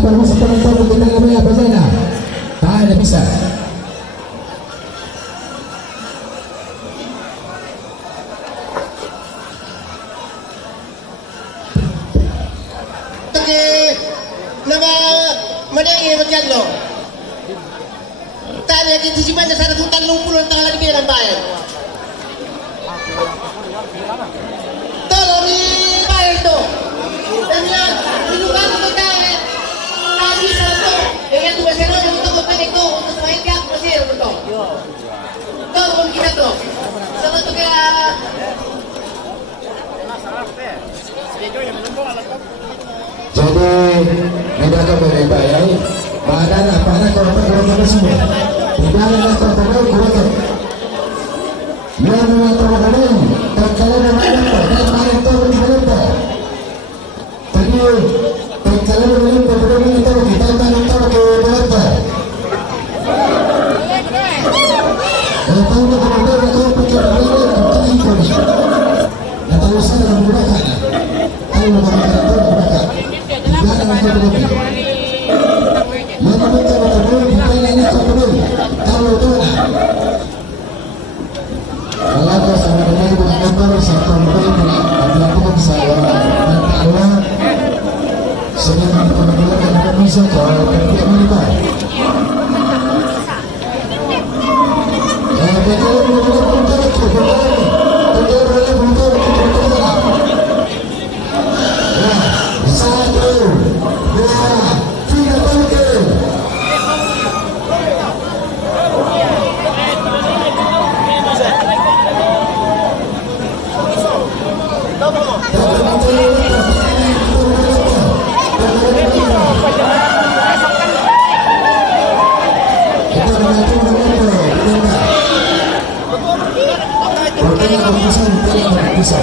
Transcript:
Permisi penonton kita namanya apa sana? Tak ada bisa. Oke, nama mana ini macam lo? Tanya di sini mana sana hutan lumpur tengah lagi dengan baik. Tolong ni baik tu. Dan yang minuman tu dah. Yang tugas saya untuk memperbaiki itu untuk mainkan Mesir betul. Betul pun kita tu. Sama tu kayak. Jadi tidak ada berbahaya. Badan apa nak korban semua. Tidak ada korban korban. Yang mana korban? Terkala ada korban mana tu berapa? Tapi terkala berapa berapa itu kita tak tahu berapa. Kalau kita berapa kita pikir berapa kita ikut. Atau saya menggunakan. Kalau menggunakan berapa? Jangan macam itu. Mana betul betul kita ini betul. Kalau tu. Kalau tu sama dengan benar satu orang apa saya Allah sedang menggunakan Indonesia kalau tidak melibat. Bisa.